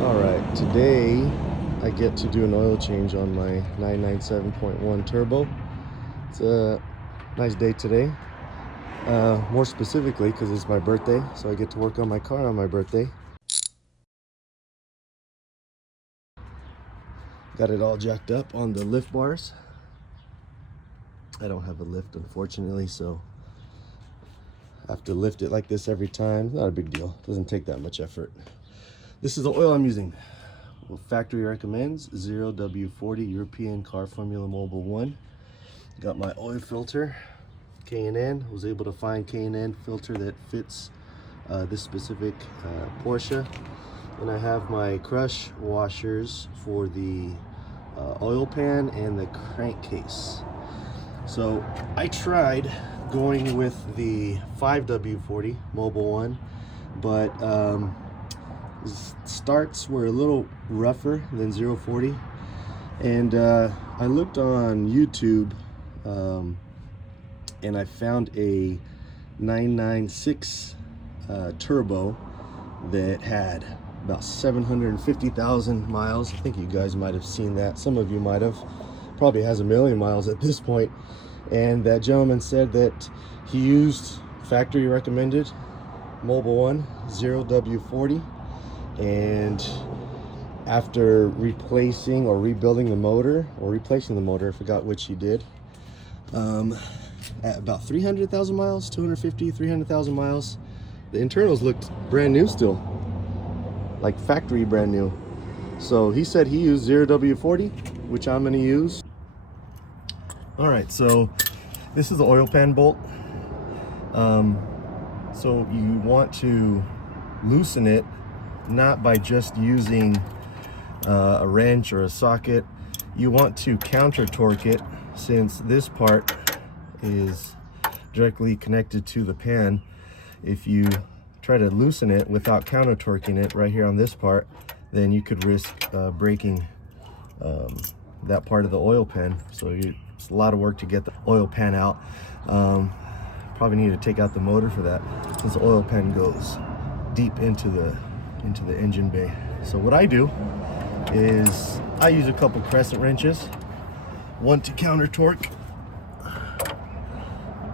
Alright, today I get to do an oil change on my 997.1 turbo. It's a nice day today. More specifically because it's my birthday, so I get to work on my car on my birthday. Got it all jacked up on the lift bars. I don't have a lift, unfortunately, so I have to lift it like this every time. Not a big deal. Doesn't take that much effort. This is the oil I'm using. Well, factory recommends 0W40 European Car Formula Mobile 1. Got my oil filter, K&N. Was able to find K&N filter that fits this specific Porsche. And I have my crush washers for the oil pan and the crankcase. So I tried going with the 5W40 Mobile 1, but starts were a little rougher than 040, and I looked on YouTube and I found a 996 turbo that had about 750,000 miles. I think you guys might have seen that. Some of you might have. Probably has 1 million miles at this point. And that gentleman said that he used factory recommended Mobile 1 0W40, and after replacing or rebuilding the motor, or replacing the motor, I forgot which he did, at about 300,000 miles, 250, 300,000 miles, the internals looked brand new still, like factory brand new. So he said he used 0W40, which I'm going to use. All right, so this is the oil pan bolt. So you want to loosen it, not by just using a wrench or a socket. You want to counter torque it, since this part is directly connected to the pan. If you try to loosen it without counter torquing it right here on this part, then you could risk breaking that part of the oil pan. So it's a lot of work to get the oil pan out. Probably need to take out the motor for that, since the oil pan goes deep into the engine bay. So what I do is I use a couple crescent wrenches, one to counter torque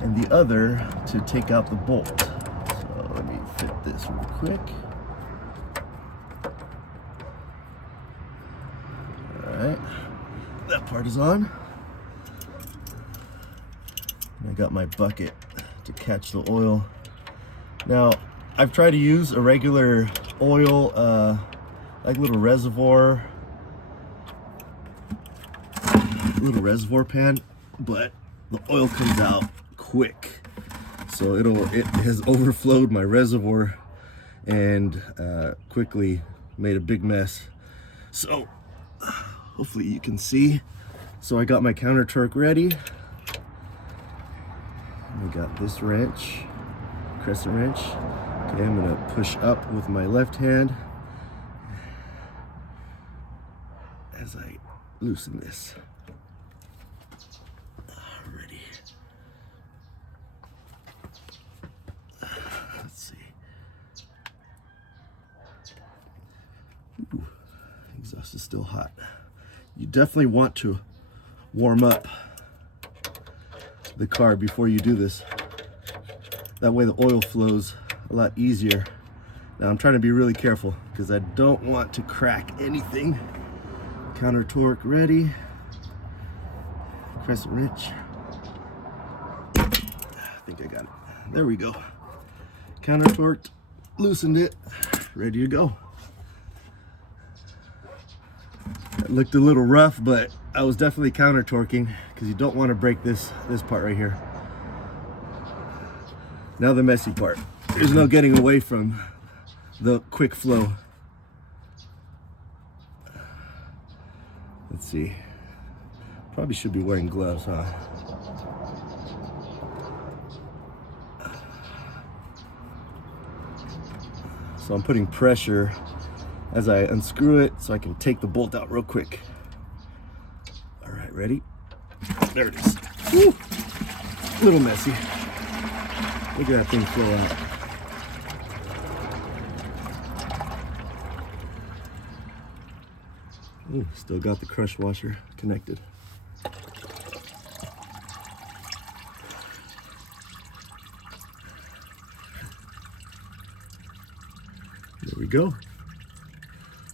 and the other to take out the bolt. So let me fit this real quick. Alright, that part is on. I got my bucket to catch the oil. Now, I've tried to use a regular oil, like little reservoir pan, but the oil comes out quick. So it has overflowed my reservoir and quickly made a big mess. So hopefully you can see. So I got my counter torque ready. I got this wrench, crescent wrench. Okay, I'm gonna push up with my left hand as I loosen this. Ready. Let's see. Ooh, exhaust is still hot. You definitely want to warm up the car before you do this. That way the oil flows a lot easier. Now I'm trying to be really careful because I don't want to crack anything. Counter torque ready. Crescent wrench. I think I got it. There we go. Counter torqued, loosened it, ready to go. It looked a little rough, but I was definitely counter torquing because you don't want to break this part right here. Now the messy part. There's no getting away from the quick flow. Let's see. Probably should be wearing gloves, huh? So I'm putting pressure as I unscrew it so I can take the bolt out real quick. All right, ready? There it is. Woo! A little messy. Look at that thing flow out. Ooh, still got the crush washer connected. There we go.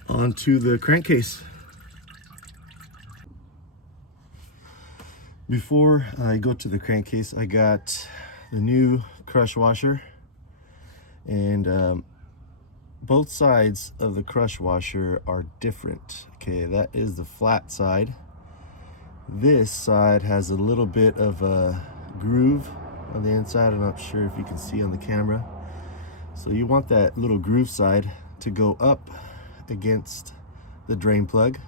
Onto the crankcase. Before I go to the crankcase, I got the new crush washer, and both sides of the crush washer are different. Okay, that is the flat side. This side has a little bit of a groove on the inside. I'm not sure if you can see on the camera. So you want that little groove side to go up against the drain plug,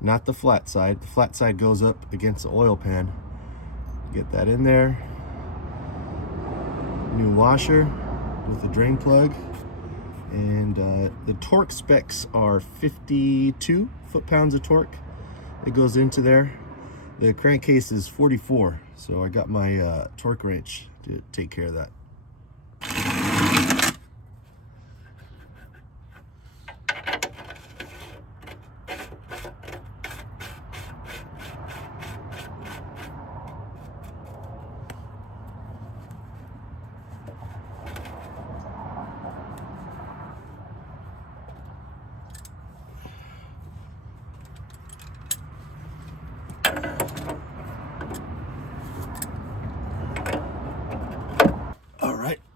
not the flat side. The flat side goes up against the oil pan. Get that in there. New washer with the drain plug. And the torque specs are 52 foot-pounds of torque. It goes into there. The crankcase is 44, so I got my torque wrench to take care of that.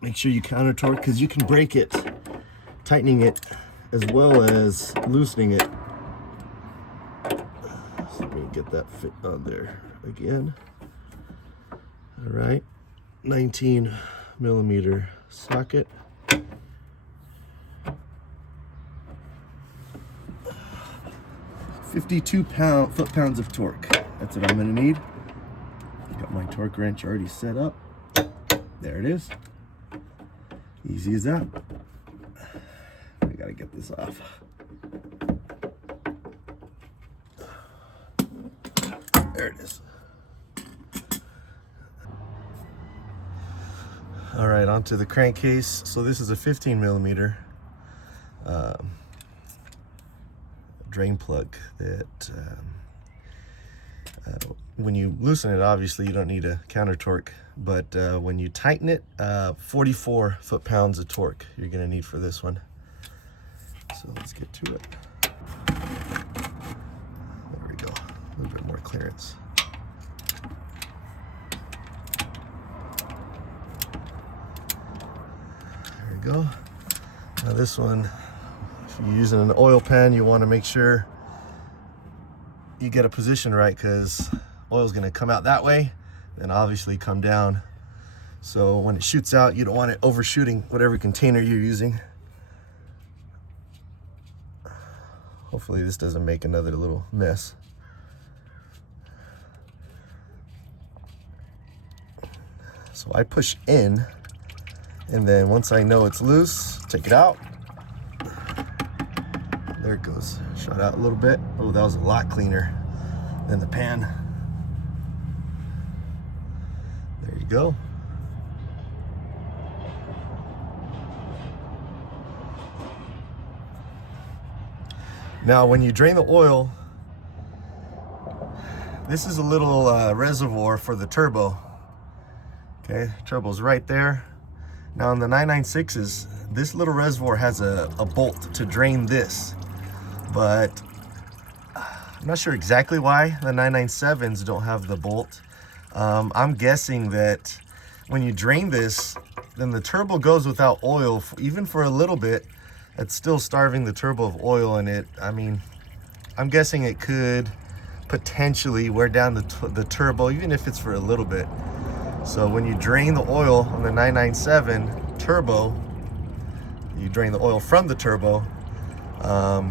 Make sure you counter torque, because you can break it tightening it as well as loosening it. So let me get that fit on there again. All right, 19mm socket. $52 foot-pounds of torque. That's what I'm gonna need. Got my torque wrench already set up. There it is. Easy as that. We gotta get this off. There it is. All right, onto the crankcase. So this is a 15mm drain plug that when you loosen it, obviously you don't need a counter torque, but when you tighten it, 44 foot-pounds of torque you're gonna need for this one. So let's get to it. There we go, a little bit more clearance. There we go. Now this one, if you're using an oil pan, you wanna make sure you get a position right, because oil's gonna come out that way and obviously come down. So when it shoots out, you don't want it overshooting whatever container you're using. Hopefully this doesn't make another little mess. So I push in, and then once I know it's loose, take it out. There it goes, shot out a little bit. Oh, that was a lot cleaner than the pan. There you go. Now, when you drain the oil, this is a little reservoir for the turbo. Okay, turbo's right there. Now in the 996s, this little reservoir has a bolt to drain this, but I'm not sure exactly why the 997s don't have the bolt. I'm guessing that when you drain this, then the turbo goes without oil, even for a little bit. It's still starving the turbo of oil in it. I mean, I'm guessing it could potentially wear down the turbo, even if it's for a little bit. So when you drain the oil on the 997 turbo, you drain the oil from the turbo. I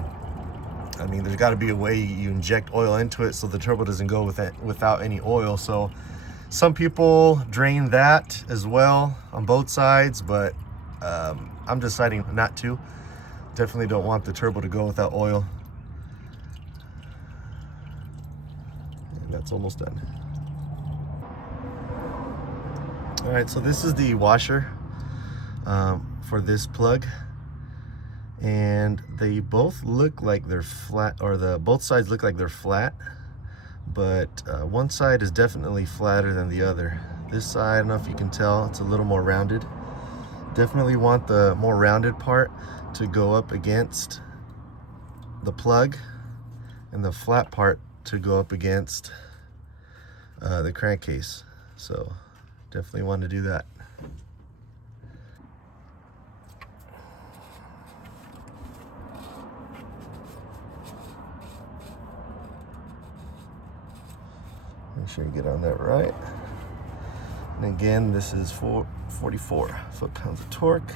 mean, there's got to be a way you inject oil into it so the turbo doesn't go without any oil. So some people drain that as well on both sides, but I'm deciding not to. Definitely don't want the turbo to go without oil. And that's almost done. All right, so this is the washer for this plug. and they both look like they're flat, or both sides look like they're flat, but one side is definitely flatter than the other. This side, I don't know if you can tell, it's a little more rounded. Definitely want the more rounded part to go up against the plug, and the flat part to go up against the crankcase. So definitely want to do that. Make sure you get on that right. And again, this is 44 foot-pounds of torque.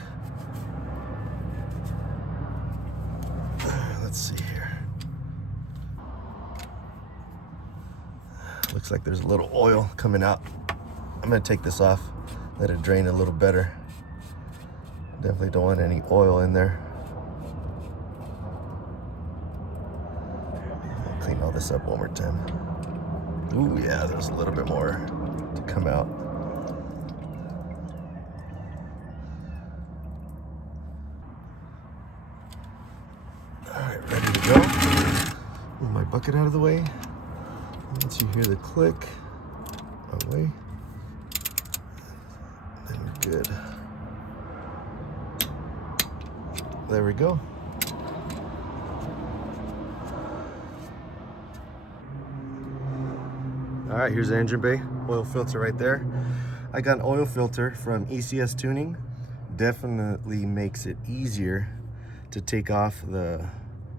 Let's see here. Looks like there's a little oil coming out. I'm gonna take this off, let it drain a little better. Definitely don't want any oil in there. I'll clean all this up one more time. Ooh, yeah, there's a little bit more to come out. All right, ready to go. Move my bucket out of the way. Once you hear the click, away, then we're good. There we go. All right, here's the engine bay, oil filter right there. I got an oil filter from ECS Tuning. Definitely makes it easier to take off the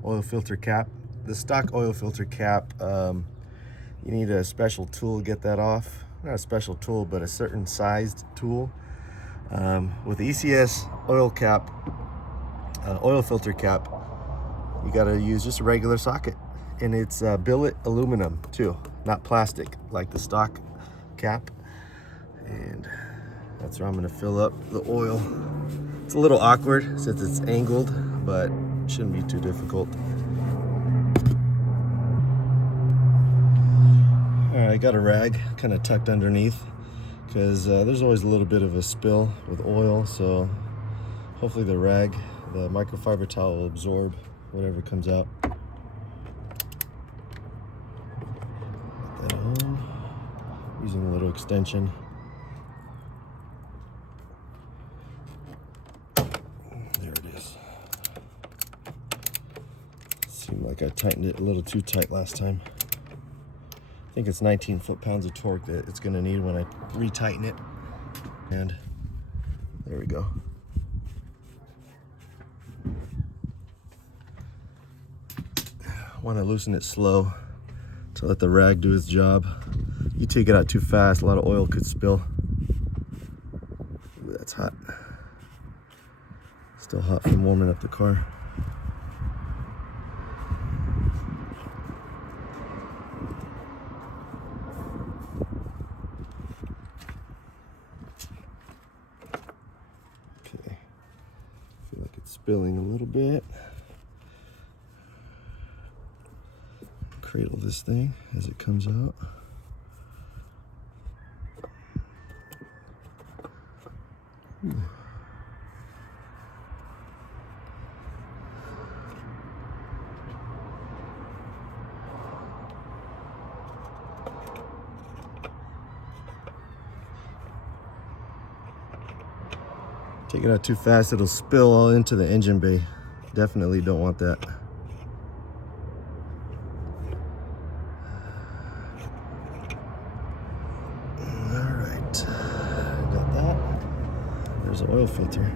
oil filter cap. The stock oil filter cap, you need a special tool to get that off. Not a special tool, but a certain sized tool. With the ECS oil cap, oil filter cap, you gotta use just a regular socket. And it's billet aluminum too, not plastic like the stock cap. And that's where I'm gonna fill up the oil. It's a little awkward since it's angled, but shouldn't be too difficult. All right, I got a rag kind of tucked underneath because there's always a little bit of a spill with oil, so hopefully the rag, the microfiber towel, will absorb whatever comes out. Put that on, using a little extension. There it is. Seemed like I tightened it a little too tight last time. I think it's 19 foot-pounds of torque that it's gonna need when I retighten it. And there we go. Want to loosen it slow to let the rag do its job. You take it out too fast, a lot of oil could spill. Ooh, that's hot. Still hot from warming up the car. Okay, feel like it's spilling a little bit. Cradle this thing as it comes out. Ooh. Take it out too fast, it'll spill all into the engine bay. Definitely don't want that. Got that. There's an oil filter.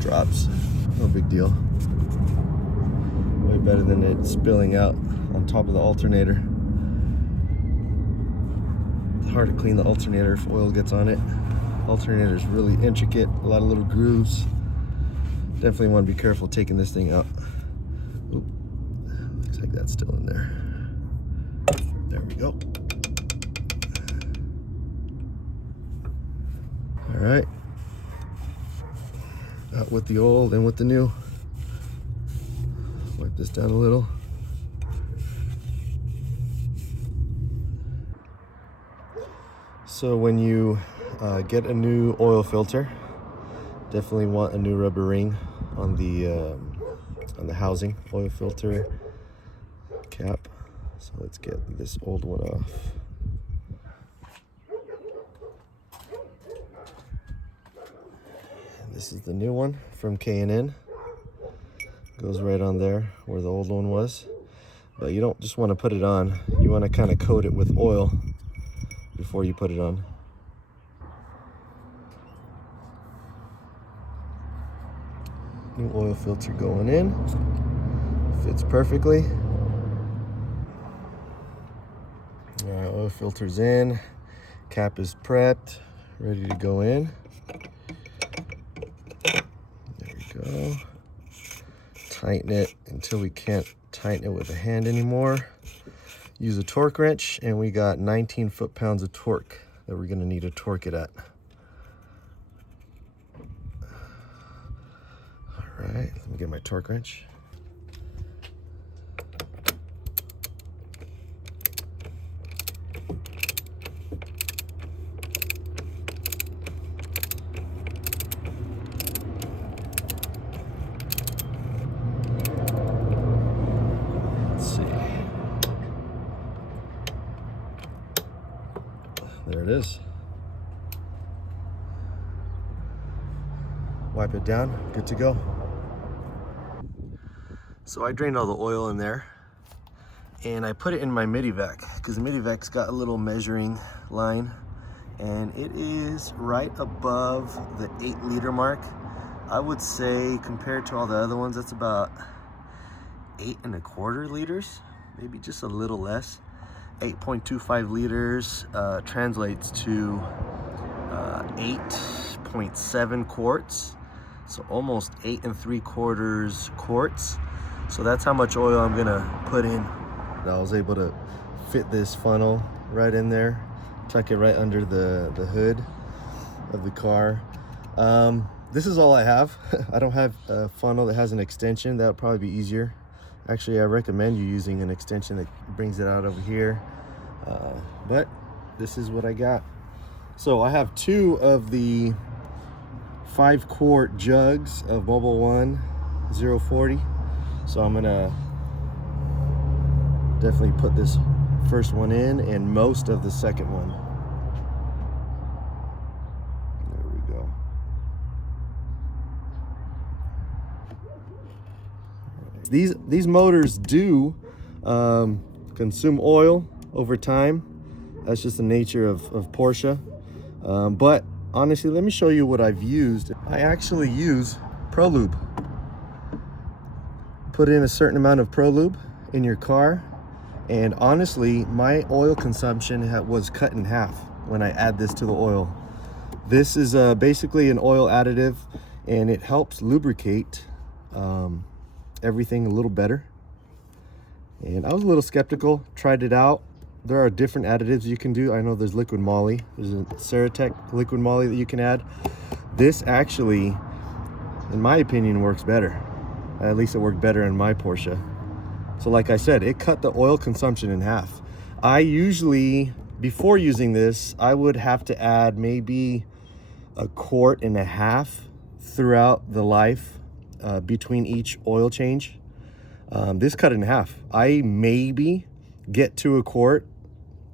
Drops, no big deal. Way better than it spilling out on top of the alternator. It's hard to clean the alternator if oil gets on it. Alternator is really intricate, a lot of little grooves. Definitely want to be careful taking this thing out. Oop. Looks like that's still in there. There we go. All right. Out with the old and with the new. Wipe this down a little. So when you get a new oil filter, definitely want a new rubber ring on the housing oil filter cap. So let's get this old one off. And this is the new one from K&N. Goes right on there where the old one was. But you don't just want to put it on. You want to kind of coat it with oil before you put it on. New oil filter going in. Fits perfectly. All right, oil filter's in. Cap is prepped, ready to go in. There we go. Tighten it until we can't tighten it with a hand anymore. Use a torque wrench, and we got 19 foot-pounds of torque that we're gonna need to torque it at. All right, let me get my torque wrench. There it is. Wipe it down, good to go. So I drained all the oil in there and I put it in my midi-vac because the midi-vac's got a little measuring line and it is right above the 8-liter mark. I would say compared to all the other ones, that's about 8.25 liters, maybe just a little less. 8.25 liters translates to 8.7 quarts, so almost 8.75 quarts. So that's how much oil I'm gonna put in. I was able to fit this funnel right in there, tuck it right under the hood of the car. This is all I have. I don't have a funnel that has an extension. That would probably be easier. Actually, I recommend you using an extension that brings it out over here. But this is what I got. So I have 2 of the 5-quart jugs of Mobil 1 040. So I'm gonna definitely put this first one in and most of the second one. There we go. These motors do consume oil over time. That's just the nature of Porsche. But honestly, let me show you what I've used. I actually use Pro Lube. Put in a certain amount of Pro Lube in your car, and honestly, my oil consumption was cut in half when I add this to the oil. This is basically an oil additive, and it helps lubricate everything a little better. And I was a little skeptical, tried it out. There are different additives you can do. I know there's liquid moly. There's a Ceratec liquid moly that you can add. This actually, in my opinion, works better. At least it worked better in my Porsche. So like I said, it cut the oil consumption in half. I usually, before using this, I would have to add maybe 1.5 quarts throughout the life between each oil change. This cut it in half. I maybe get to 1 quart,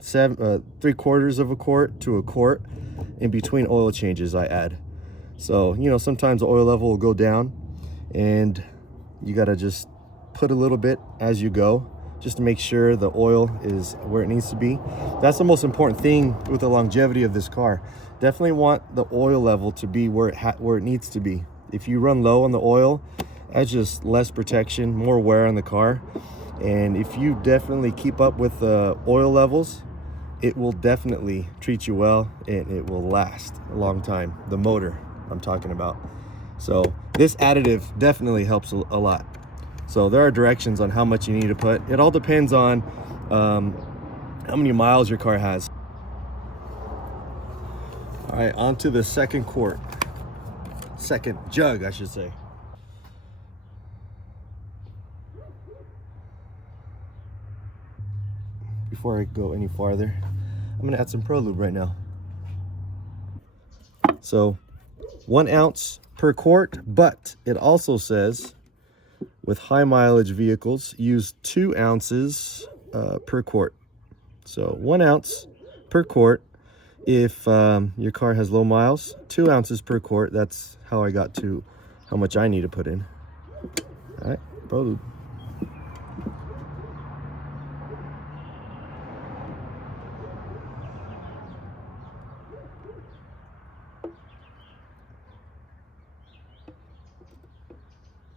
3/4 of a quart to 1 quart in between oil changes I add. So, you know, sometimes the oil level will go down and you gotta just put a little bit as you go just to make sure the oil is where it needs to be. That's the most important thing with the longevity of this car. Definitely want the oil level to be where it needs to be. If you run low on the oil, that's just less protection, more wear on the car. And if you definitely keep up with the oil levels, it will definitely treat you well and it will last a long time. The motor I'm talking about. So this additive definitely helps a lot. So there are directions on how much you need to put. It all depends on how many miles your car has. All right, on to the second quart. Second jug, I should say. Before I go any farther, I'm gonna add some Pro Lube right now. So 1 ounce per quart, but it also says with high mileage vehicles, use 2 ounces per quart. So 1 ounce per quart if your car has low miles, 2 ounces per quart. That's how I got to how much I need to put in. All right, Pro Lube.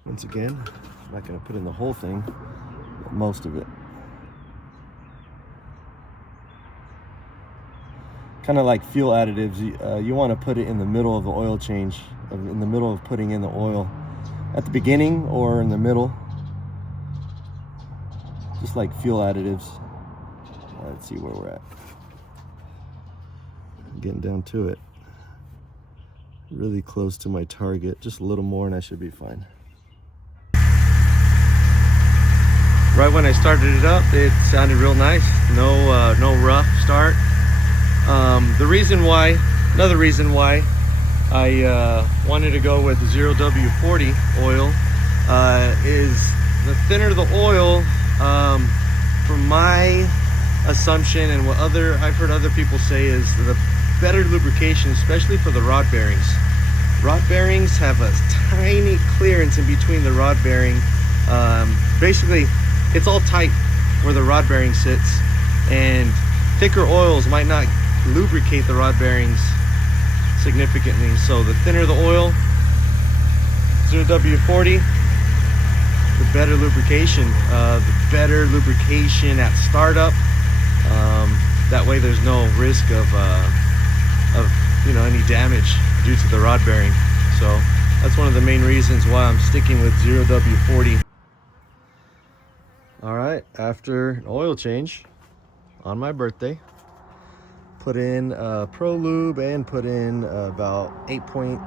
Once again, I'm not going to put in the whole thing, but most of it. Kind of like fuel additives, you want to put it in the middle of the oil change, in the middle of putting in the oil, at the beginning or in the middle, just like fuel additives. Let's see where we're at. Getting down to it. Really close to my target, just a little more and I should be fine. Right when I started it up, it sounded real nice. No rough start. Another reason why I wanted to go with 0W40 oil is the thinner the oil, from my assumption and what I've heard other people say, is the better lubrication, especially for the rod bearings. Rod bearings have a tiny clearance in between the rod bearing. Basically, it's all tight where the rod bearing sits, and thicker oils might not lubricate the rod bearings significantly. So the thinner the oil, 0W40, the better lubrication. At startup. That way there's no risk of any damage due to the rod bearing. So that's one of the main reasons why I'm sticking with 0W40. All right, after an oil change on my birthday, put in Pro Lube and put in about 8.5,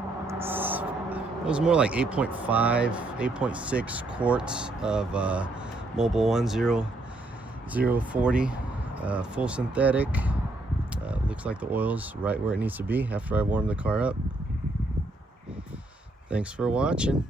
8.6 quarts of Mobile 10040 full synthetic. Looks like the oil's right where it needs to be after I warm the car up. Thanks for watching.